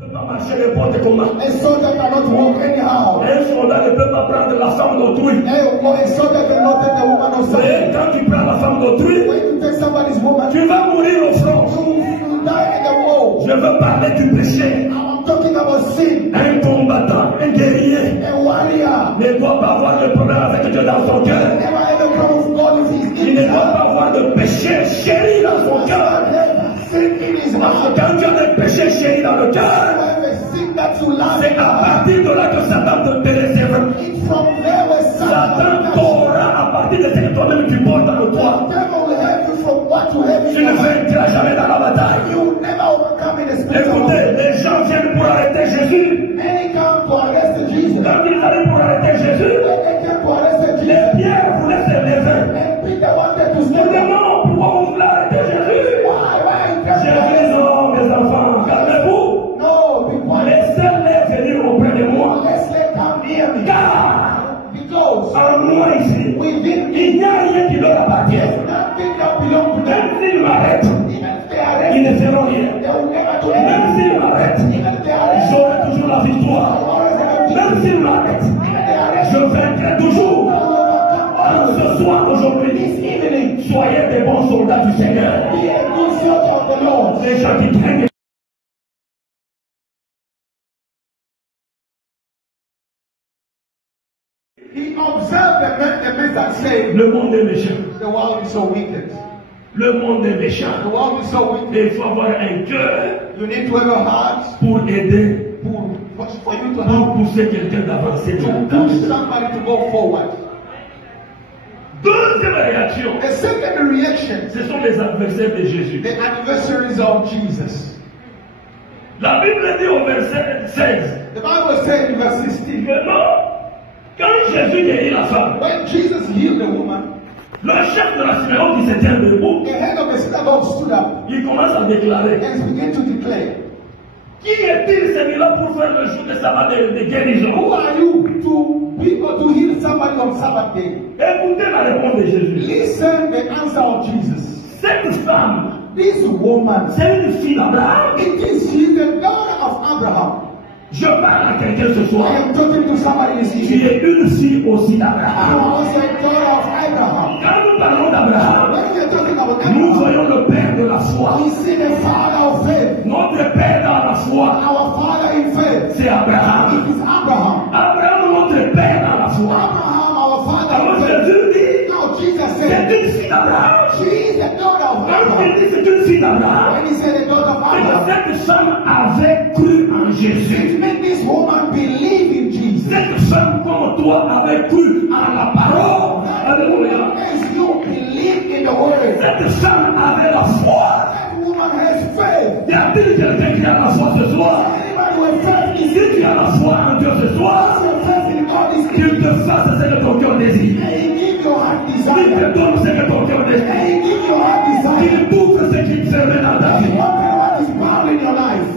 Ne peut pas marcher n'importe comment. A soldier cannot walk anyhow. Un soldat ne peut pas prendre la femme d'autrui. A soldier cannot take the woman of somebody. Et quand tu prends la femme d'autrui, When you take somebody's woman, tu vas mourir au front. you die in the war. Je veux parler du péché. I'm talking about sin. Un combattant, un guerrier A warrior ne doit pas avoir de problème avec Dieu dans son cœur. never ever come with God with his Il ne doit inside. pas avoir de péché chéri dans son cœur. Sin in his heart. Quand tu as des péchés chéris dans le cœur, Whatever sin that you love, c'est à partir de là que Satan te délève. it's from there where Satan Satan t'aura à partir de ce que toi-même tu portes dans le toi. the devil will have you from what you have in Tu ne your heart. vaincras jamais dans la bataille. You will never overcome in the spiritual Écoutez, world. les gens viennent pour arrêter Jésus. Many come to arrest Jesus. Quand ils arrivent pour arrêter Jésus, They came to arrest les Jesus. pierres voulaient se lever. And Peter wanted to Nous stay there. demandons pourquoi vous voulez arrêter Jésus. Why you can't Jésus dit non, mes enfants, calmez-vous. No, be quiet. Laissez-les venir auprès de moi. Let's let come near me. Car Because en moi ici, within me, il n'y a rien qui leur appartient. nothing that belongs to them. Même s'ils m'arrêtent, Even if they arrest ils me, ne feront rien. they will never do Même anything. s'ils m'arrêtent, Even if they arrest me, j'aurai toujours la victoire. always have Même s'ils m'arrêtent, Even if they arrest je me, vaincrai toujours. I will overcome Alors always. ce soir, aujourd'hui, This evening, soyez des bons soldats du Seigneur. be a good soldier of the Lord. Les gens qui craignent He observed the men that say, le monde est méchant. the world is so wicked. Le monde est The méchant. world is so wicked. Et il faut avoir un cœur You need to have a heart pour aider, for you to pour help pousser quelqu'un d'avancer. to push somebody to go forward. Deuxième réaction, The second reaction, ce sont les adversaires de Jésus. the adversaries of Jesus. La Bible dit au verset 16 The Bible says in verse 16, que non, quand Jésus guérit la femme, when Jesus healed the woman, le chef de la synagogue qui se tient debout, the head of the synagogue stood up il commence à déclarer: and began to declare, qui est-il celui-là pour faire le jour de sabbat de guérison? who are you to be or to heal somebody on Sabbath day? Écoutez la réponse de Jésus. Listen the answer of Jesus. Cette femme, This woman, c'est une fille d'Abraham. she's the daughter of Abraham. Je parle à quelqu'un ce I soir. am talking to somebody this Tu evening. es une fille aussi You d'Abraham. are also a daughter of Abraham. Quand nous parlons d'Abraham, When we are talking about nous Abraham, voyons le père de la foi. we see the father of faith. Notre père dans la foi, Our father in faith. c'est Abraham. It is Abraham. Abraham, notre père dans la foi. Abraham, our father Alors in faith. Jésus dit, Now Jesus c'est said, une fille d'Abraham. she is the daughter of Quand Abraham. il dit c'est une fille d'Abraham, When he said the daughter of c'est que Abraham, cette femme avait cru en Jésus. it made this woman believe in Jesus. Cette femme comme toi avait cru en la parole. Alléluia. As you believe in the word, Cette femme avait la foi. that woman has faith. Y a-t-il quelqu'un qui a la foi ce soir? Anybody with faith is Si tu as la foi en Dieu ce soir, your faith in God is qu'il te fasse ce que ton cœur désire. May He give your heart Qu'il desire. te donne ce que ton cœur désire. May He give your heart desire. Qu'il t'ouvre ce qui te ferme dans ta vie. Open what is bound in your life.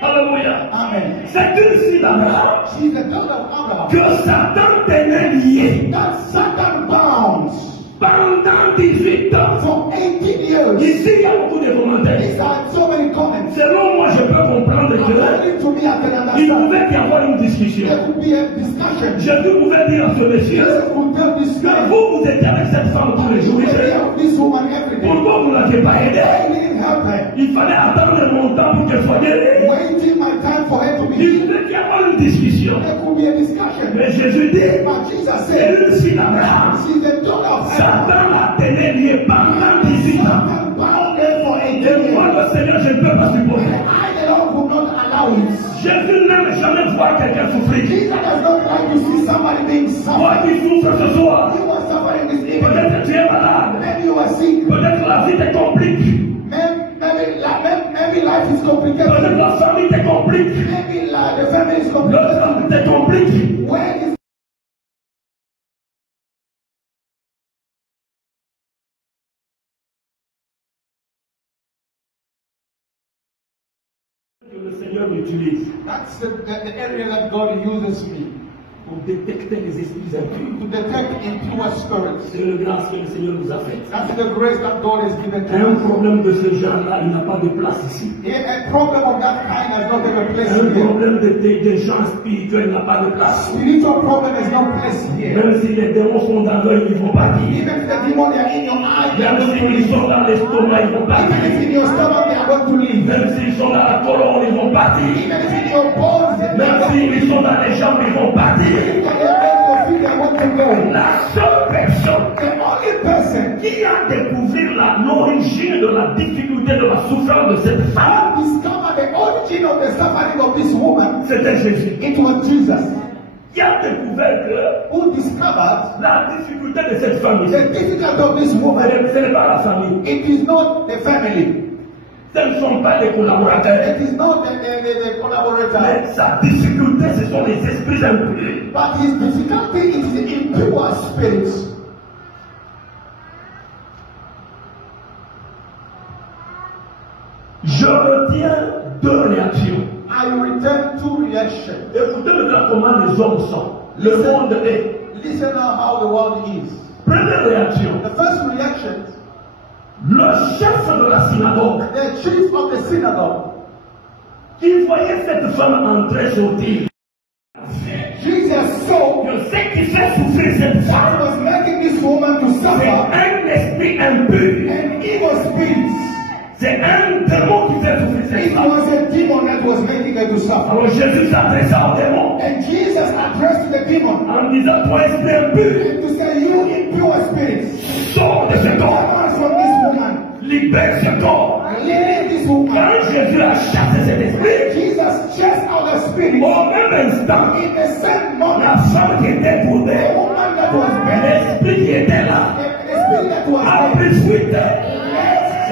Alléluia. Amen. C'est une fille d'Abraham She's the daughter of Abraham. que Satan tenait liée That Satan bound pendant 18 ans. for 18 years. Ici, il y a beaucoup de commentaires. These are so many comments. Selon moi, je peux comprendre que According to me, I can il understand. pouvait y avoir une discussion. There could be a discussion. Jésus pouvait dire à ce monsieur Jesus would tell this que guy, vous étiez avec cette femme tous les jours. you take care of this woman every day. Pourquoi vous ne l'avez pas aidée? I didn't help her. Il fallait attendre mon temps pour qu'elle soit guérie. Waiting my time for her to be Il healed. pouvait y avoir une discussion. There could be a discussion. Mais Jésus dit, But Jesus c'est said, une fille d'Abraham. she's the daughter of Abraham. Satan la tenait liée pendant 18 ans. Satan bound her for 18 Et moi, years. le Seigneur, je ne peux pas supporter. I, the Lord, would not allow it. Jésus n'aime jamais voir quelqu'un souffrir. Jesus does not like to see somebody being Toi suffered. qui souffres ce soir, You are suffering this evening. peut-être tu es malade. Maybe you are sick. Peut-être la vie te complique. Maybe life is Peut-être complicated. la famille te complique. Maybe the family is Le complicated. sang te complique. Where is Que le Seigneur l'utilise. that's the area that God uses me. pour détecter les esprits impurs. to detect impure spirits. C'est une grâce que le Seigneur nous a faite. That's the grace that God has given to Un us. problème de ce genre-là, il n'a pas de place ici. A problem of that kind has not a place Un here. problème de gens spirituels n'a pas de place. Spiritual problem is no place here. Même si les démons sont dans l'œil, ils vont partir. Even if the demons are in your eye, they are Même going to s'ils leave. sont dans l'estomac, ils vont partir. Even if in your stomach, they are going to leave. Même s'ils sont dans la colonne, ils vont partir. Even if in your bones, they Même are s'ils sont dans les jambes, ils vont partir. La seule personne The only person qui a découvert l'origine de la difficulté de la souffrance de cette femme, who discovered the origin of the suffering of this woman, c'était Jésus. it was Jesus. Qui a découvert que Who discovered la difficulté de cette femme, the difficulty of this woman. ce n'est pas la famille. It is not the family. Ce ne sont pas les collaborateurs. It is not the collaborator. Mais sa difficulté, ce sont les esprits impurs. But his difficulty is the impure spirits. Je retiens deux réactions. I return to reaction. Écoutez maintenant comment les hommes sont. Le monde est. Listen now how the world is. Première réaction. The first reaction, Le chef de la synagogue the chief of the synagogue, qui voyait cette femme entrer sortir. Jesus saw Je sais qui fait souffrir cette what femme. was making this woman to C'est suffer. un esprit impur. And evil spirits. C'est un démon qui fait souffrir cette It femme. was a demon that was making her to suffer. Alors Jésus s'adressa au démon And Jesus addressed the demon en disant, toi esprit impur, and to say, you impure spirits, sors de cet come homme, out from this woman. libère cet homme. And leave this woman. Quand Jésus a chassé cet esprit, Jesus chased out the spirit. au même instant, In the same moment, la femme qui était pour the elle, woman that was buried, l'esprit qui était là, the spirit that was a buried, pris fuite. left.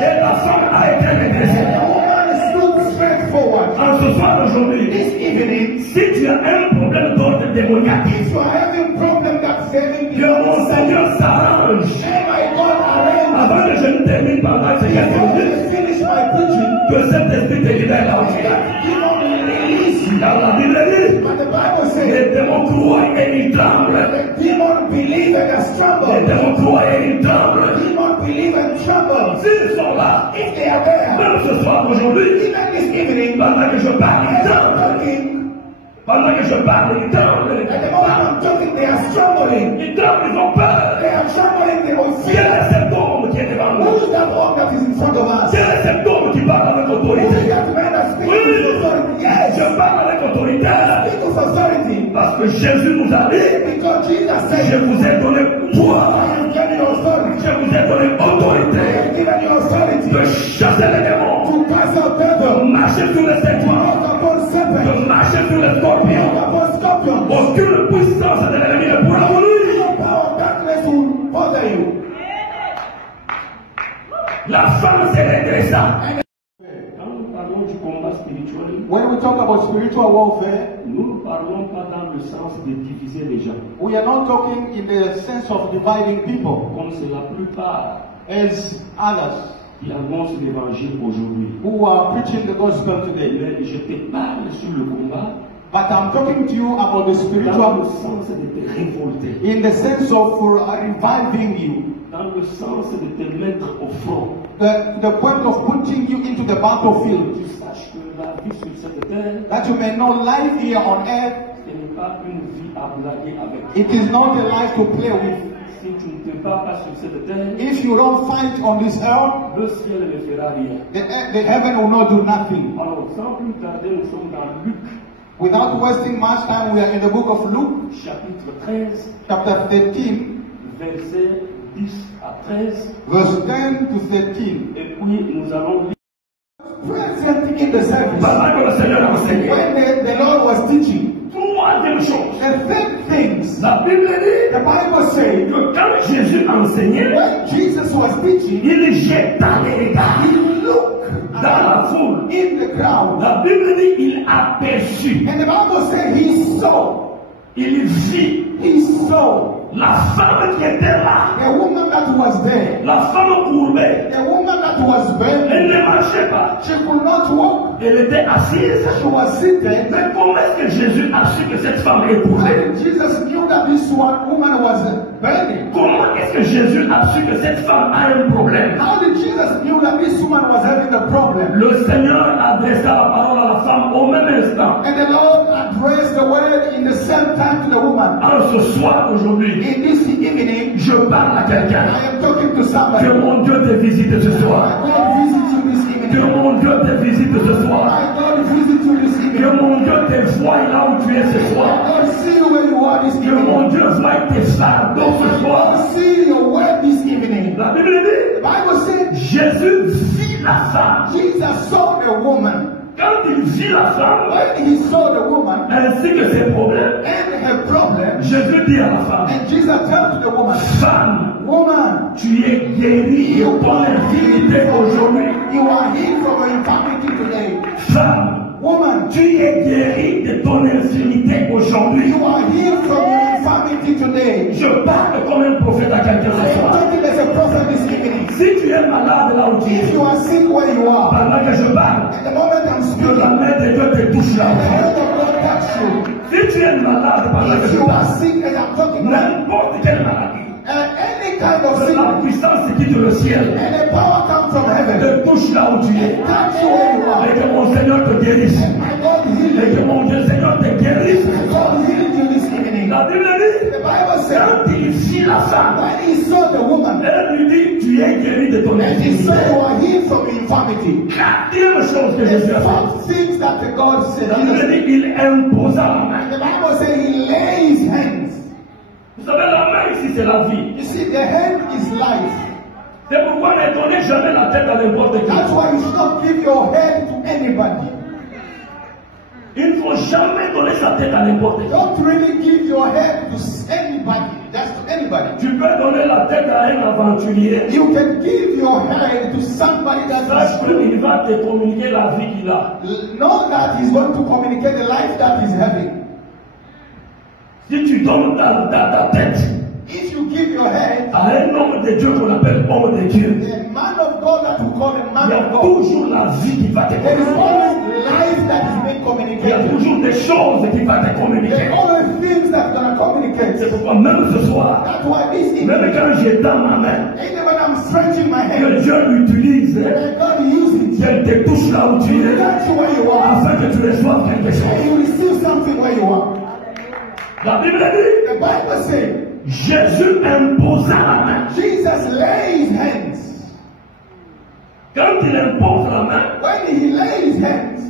Et la femme a été régressée. The woman stood straight forward. En ce soir d'aujourd'hui, This evening, si tu as un problème d'ordre démoniaque, if you are having problem that's saving que mon Seigneur s'arrange. hey my God, arrange. Avant que je ne termine pendant ces quelques Before minutes, we finish my preaching, que cet esprit te libère là aussi. demon release. Dans la Bible dit, But the Bible says, les démons croient et ils tremblent. the demon believe and Les tremble. démons croient et ils tremblent. Demon believe and tremble. S'ils sont là, If they are there, même ce soir aujourd'hui, even this evening, pendant que je parle, ils as I'm tremblent. talking, Pendant que je parle, ils tremblent. at the moment I'm talking, they are trembling. Ils tremblent, ils ont peur. They are trembling, they will Quel fear. est cet homme qui est devant nous? Who is that one that is in front of us? Quel est cet homme qui parle avec Who autorité? is that man that speaks Oui, with authority? Yes, je parle avec autorité. speak with authority. Parce que Jésus nous a dit, Because Jesus je said, vous ai donné pouvoir, I have given you authority. je vous ai donné I autorité have given you authority de chasser les démons, to cast out de devils, marcher sur les serpents, walk upon serpents, de marcher sur les scorpions. walk upon scorpions. Aucune puissance de l'ennemi ne pourra vous nuire. No power of darkness will bother you. La femme s'est redressa. Quand nous parlons du combat spirituel, When we talk about spiritual warfare, nous ne parlons pas dans le sens de diviser les gens, we are not talking in the sense of dividing people comme c'est la plupart as others qui annoncent l'évangile aujourd'hui. who are preaching the gospel today. Mais je te parle sur le combat But I'm talking to you about the dans le spiritual sens de te révolter, in the sense of reviving you. dans le sens de te mettre au front. The point of putting you into the battlefield. Tu saches que la vie sur cette terre, That you may know life here on earth, ce n'est pas une vie à blaguer avec. it is not a life to play with. Si tu ne te bats pas sur cette terre, If you don't fight on this earth, le ciel ne fera rien. the heaven will not do nothing. Alors, sans plus tarder, nous sommes dans Luc, Without wasting much time, we are in the book of Luke, chapitre 13, chapter 13, versets 10 à 13. verse 10 to 13. Et puis, nous allons lire. Present in the service, Pendant que le Seigneur enseignait. when the Lord was teaching, Troisième chose, the third things, la Bible dit the Bible says, que quand Jésus enseignait, when Jesus was teaching, il jeta les regards he looked dans la foule. in the crowd. La Bible dit il aperçut, And the Bible said he saw, il vit he saw La femme qui était là, the woman that was there, la femme courbée, the woman that was bent, elle ne marchait pas. she could not walk. Elle était assise. She was seated. Mais comment est-ce que Jésus a su que cette femme est courbée? And Jesus knew that this woman was bending. Comment est-ce que Jésus a su que cette femme a un problème? How did Jesus knew that this woman was having a problem? Le Seigneur adressa la parole à la femme au même instant. And the Lord addressed the word in the same time to the woman. Alors ce soir, aujourd'hui, In this evening, je parle à quelqu'un. I am talking to somebody. Que mon Dieu te visite ce soir. God visit you this Que evening. mon Dieu te visite ce soir. God visit you this Que evening. mon Dieu te voie là où tu es ce soir. God see you where you are this Que evening. mon Dieu voie tes fardeaux ce soir. God see your word this evening. La Bible dit, The Bible said Jésus vit la femme. Jesus saw the woman. Quand il vit la femme, When he saw the woman ainsi que ses problèmes, and her problem, Jésus dit à la femme, and Jesus turned to the woman, femme, woman, tu es guérie de ton infirmité aujourd'hui. you are healed from your infirmity today. Femme, Woman, tu es guérie de ton infirmité aujourd'hui. you are healed from your infirmity today. Je parle comme un prophète à quelqu'un I ce am soir. talking as a prophet this evening. Si tu es malade là où tu If es, you are sick where you are, pendant que je parle, at the moment I'm que speaking, la main de Dieu te touche là the où tu hand of God touch you. es. Si tu es malade pendant que If je you are parle, sick and I'm talking now, n'importe quelle maladie, any kind of la sickness, puissance qui quitte le ciel and the power comes from heaven, te touche là où tu es. touch you where you are. Et que mon Seigneur te guérisse. My God heal Et que you. mon Dieu Seigneur te guérisse. God healed you this evening. La Bible dit, The Bible said, quand il vit la femme, when he saw the woman, elle lui dit, tu es guéri de ton and he said, infirmité. you are healed from your infirmity. Quatrième chose que The Jésus a fait. fourth things that the God said, La Bible dit, il imposa la main. the Bible said he lays his hands. Vous savez, la main ici, c'est la vie. You see, the hand is life. C'est pourquoi ne donnez jamais la tête à n'importe qui. That's why you should not give your head to anybody. Il ne faut jamais donner sa tête à n'importe qui. Don't really give your head to anybody. That's to anybody. Tu peux donner la tête à un aventurier. You can give your head to somebody that Sache is good. qu'il va te communiquer la vie qu'il a. Know that he's going to communicate the life that he's having. Si tu donnes ta tête If you give your head, à un homme de Dieu qu'on appelle homme de Dieu, the man of God that we call a il man y a of God, toujours la vie qui va te there is communiquer. always life that is being Il y a communicated. toujours des choses qui vont te There communiquer. are always things that are going to communicate. C'est pourquoi même ce soir, That's why this evening, même quand j'étends ma main, even when I'm stretching my hand, que Dieu l'utilise, when God uses it, qu'elle te touche là où tu He es, touch you where you are, afin que tu reçoives quelque and chose. you receive something where you are. La Bible dit, The Bible says, Jésus imposa la main. Jesus laid his hands. Quand il impose la main, When he laid his hands,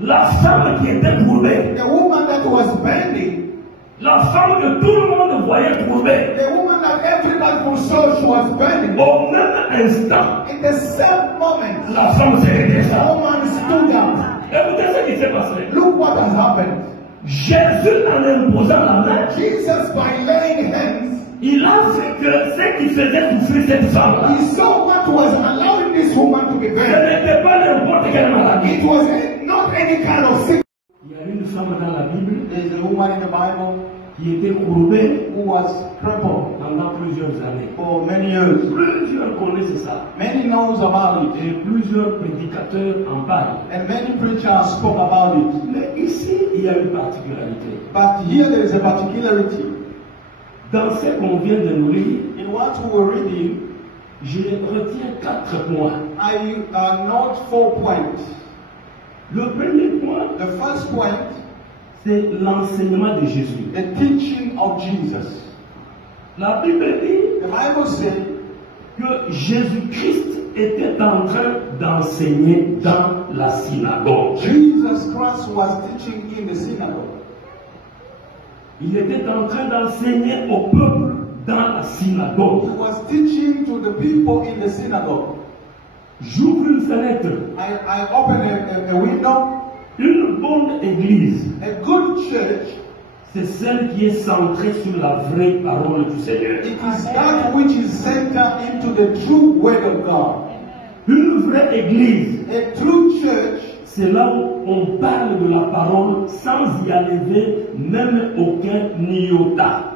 la femme qui était courbée, the woman that was bending, la femme que tout le monde voyait courbée, the woman that everybody could saw she was bending, au même instant, in the same moment, la femme s'est the redressée. woman stood up. Écoutez ce qui s'est passé. Look what has happened. Jésus, en imposant la main, Jesus, by laying hands, il a fait que ce qui faisait souffrir cette femme-là, he saw what was allowing this woman to be ce bent. n'était pas n'importe quelle maladie. It was not any kind of sickness. Il y a une femme dans la Bible There's a woman in the Bible qui était courbée who was crippled pendant plusieurs années. for many years. Plusieurs connaissent ça. Many knows about it, Et plusieurs prédicateurs en parlent. and many preachers spoke about it. Mais ici, il y a une particularité. But here there is a particularity. Dans ce qu'on vient de nous lire, In what we were reading, je retiens 4 points. I note 4 points. Le premier point, The first point, c'est l'enseignement de Jésus. the teaching of Jesus. La Bible dit The Bible says que Jésus-Christ était en train d'enseigner dans la synagogue. Jesus Christ was teaching in the synagogue. Il était en train d'enseigner au peuple dans la synagogue. He was teaching to the people in the synagogue. J'ouvre une fenêtre. I opened a window. Une bonne église, A good church, c'est celle qui est centrée sur la vraie parole du Seigneur. it is that which is centered into the true word of God. Une vraie église, A true church, c'est là où on parle de la parole sans y enlever même aucun iota.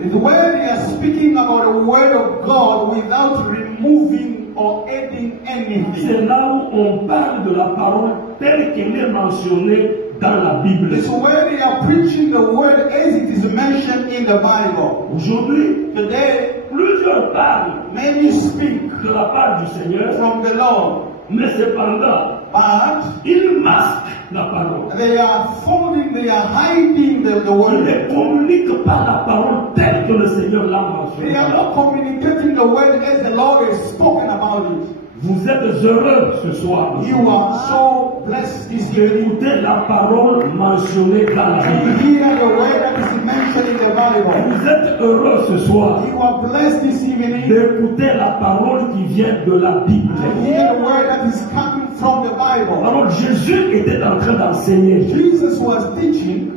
It's when they are speaking about the word of God without removing or adding anything. C'est là où on parle de la parole telle qu'elle est mentionnée dans la Bible. It's when they are preaching the word as it is mentioned in the Bible. Aujourd'hui, Today, plusieurs parlent many speak de la part du Seigneur, from the Lord, mais cependant, but ils masquent la parole. they are folding, they are hiding the Ils word. ne communiquent pas la parole telle que le Seigneur l'a They are mentionnée. not communicating the word as the Lord has spoken about it. Vous êtes heureux ce soir You are so blessed this evening d'écouter la parole mentionnée dans la to Bible. hear the word that is mentioned in the Bible. Vous êtes heureux ce soir You are blessed this evening d'écouter la parole qui vient de la Bible. to hear the word that is coming from the Bible. Alors Jésus était en train d'enseigner. Jesus was teaching.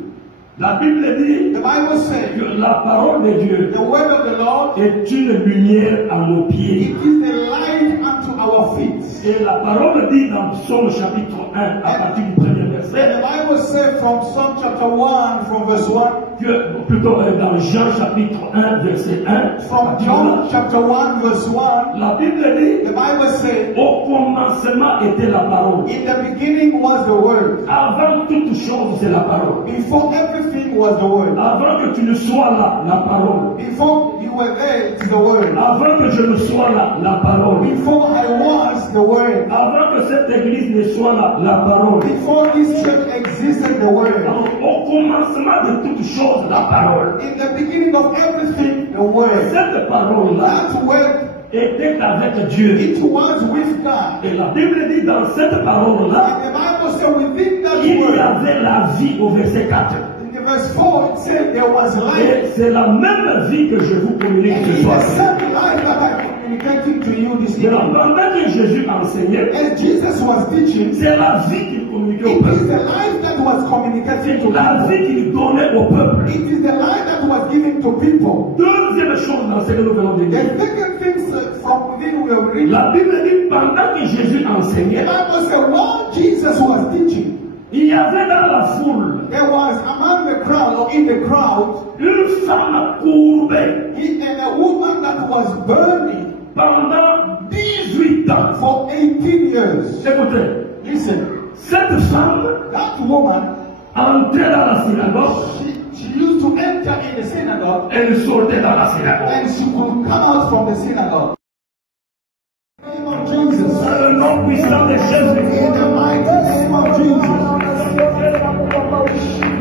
La Bible dit The Bible says que la parole de Dieu the word of the Lord, est une lumière à nos pieds. it is the light unto our feet. Et la parole dit dans Psaume chapitre 1 à partir du premier And verset, the Bible says from Psalm chapter 1 from verse 1, plutôt dans Jean chapitre 1 verset 1, à from partir de là, John chapter 1 verse 1, la Bible dit, the Bible says, au commencement était la parole. in the beginning was the word. Avant toute chose, c'est la parole. Before everything was the word. Avant que tu ne sois là, la parole. Before you were there, it's the word. Avant que je ne sois là, la parole. Before I was the word. Avant que cette église ne soit là, la parole. Before this church existed, the word. Alors, au commencement de toute chose, la parole. In the beginning of everything, the word. Cette parole-là That word, était avec Dieu. it was with God. Et la Bible dit dans cette parole-là, And the Bible said within that il y word, avait la vie au verset 4. in the verse 4, it said there was life. Et c'est la même vie que je vous communique And ce it's soir. the same life that I'm communicating to you this Mais evening. pendant que Jésus enseignait, As Jesus was teaching, c'est la vie qu'il communiquait au it is peuple. the life that was communicated to La people. vie qu'il donnait au peuple. It is the life that was given to people. Deuxième chose dans ce que nous venons de The dire. second thing from within we have read. La Bible dit pendant que Jésus The enseignait, Bible said while Jesus was teaching, il y avait dans la foule there was among the crowd or in the crowd une femme courbée and a woman that was burning pendant 18 ans. for 18 years. Écoutez, Listen, cette femme that woman, entrait dans la synagogue, she used to enter in the synagogue elle sortait dans la synagogue. and she could come out from the synagogue. In the name of Jesus. Dans le nom puissant de Jésus. In the mighty name of Jesus.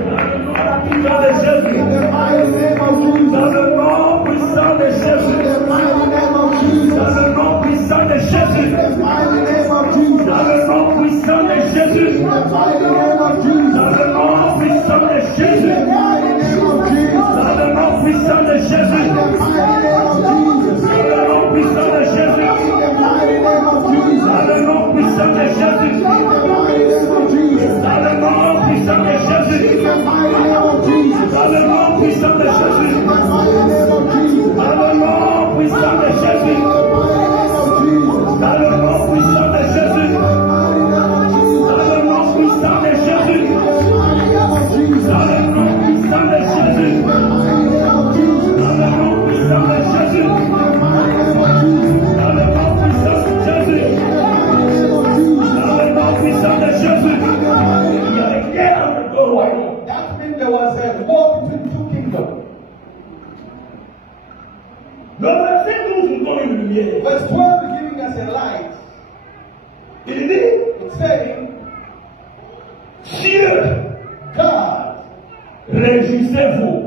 Dans le Jésus. In the mighty name of Jesus. Dans le nom puissant de In Jésus. the mighty name of Dans Jesus. le nom puissant de Jésus. In the mighty name of Jesus. Dans le nom puissant de Jésus. In the mighty name of Dans Jesus. le nom puissant de In Jésus. the mighty name of Jesus. Dans le nom puissant de Jésus. In the mighty name of Jesus. Dans le nom puissant de Jésus. In the mighty name of Jesus. Dans le nom puissant de Jésus. In the mighty name of Jesus. Dans le nom puissant de Jésus. In the mighty name of Jesus. Dans le nom puissant de Jésus. In the mighty name of Jesus. Dans le nom puissant de Jésus. Dans le nom puissant de Jésus. Dans le nom puissant de Jésus. Dans le nom puissant de Jésus. Dans le nom puissant de Jésus. Dans le nom puissant de Jésus. Dans le nom puissant de Jésus. Il y a une guerre entre deux royaumes. That means there was a war between two kingdoms. Le verset 12 nous donne une lumière. Verse 12 is giving us a light. Il dit, It's saying, Dieu, God, réjouissez-vous.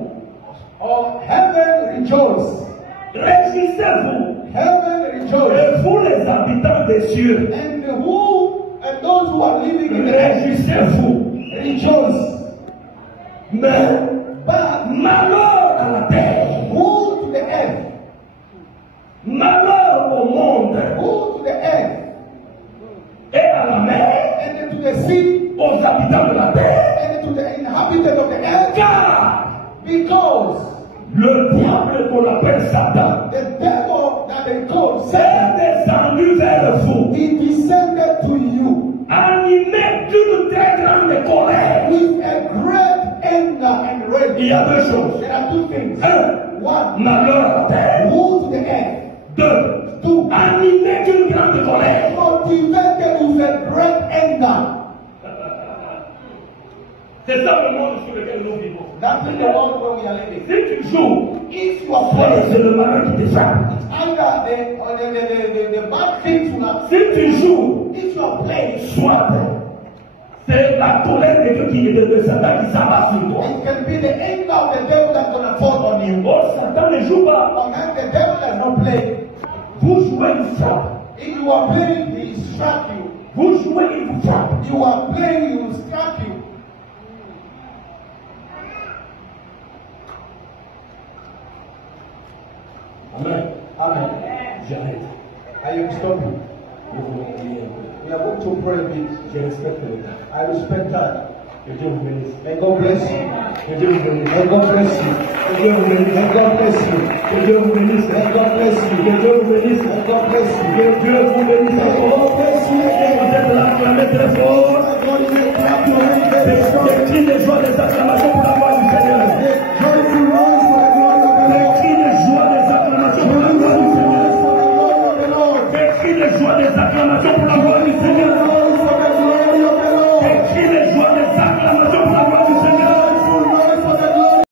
or heaven rejoice. Réjouissez-vous. Heaven rejoice. Et vous les habitants des cieux, And those who are living in the earth réjouissez-vous. rejoice. Mais But malheur à la terre, woe to the earth. malheur au monde Woe to the earth. et à la mer, And to the sea. aux habitants de la terre. And to the inhabitants of the earth. Car Because le diable qu'on appelle Satan the devil that they call est Satan, descendu vers vous, he descended to you animé d'une très grande colère. with a great anger and rage. Il y a deux choses. There are two things. Un, One, malheur à terre. woe to the earth. Deux, animé d'une grande colère. Motivated with a great anger. C'est ça le monde sur lequel nous vivons. That's in the world where we are living. Si tu joues, If you are c'est playing le malheur qui t'échappe. anger, the bad things will have. Si tu joues, If you are playing, soit c'est la colère de Dieu qui est de Satan qui s'abat sur toi. it can be the anger of the devil that's going to fall on you. Oh, Satan ne joue pas. On that the devil does not play. Vous jouez, il frappe. If you are playing, he will strike you. Vous jouez, il vous frappe. You are playing, he will strike you. Amen. Amen. J'arrête. I am stopping. We are going to pray a bit. Je respecte le temps. I respect that. Que Dieu vous bénisse. May God bless you. Que Dieu vous bénisse. May God bless you. Que Dieu vous bénisse. May God bless you. Que Dieu vous bénisse. May God bless you. Que Dieu vous bénisse. May God bless you. Que Dieu vous bénisse. May God bless you again. Vous êtes là, clamez très fort. God, you may clap your hands very strong. Des cris de joie, des acclamations pour la gloire.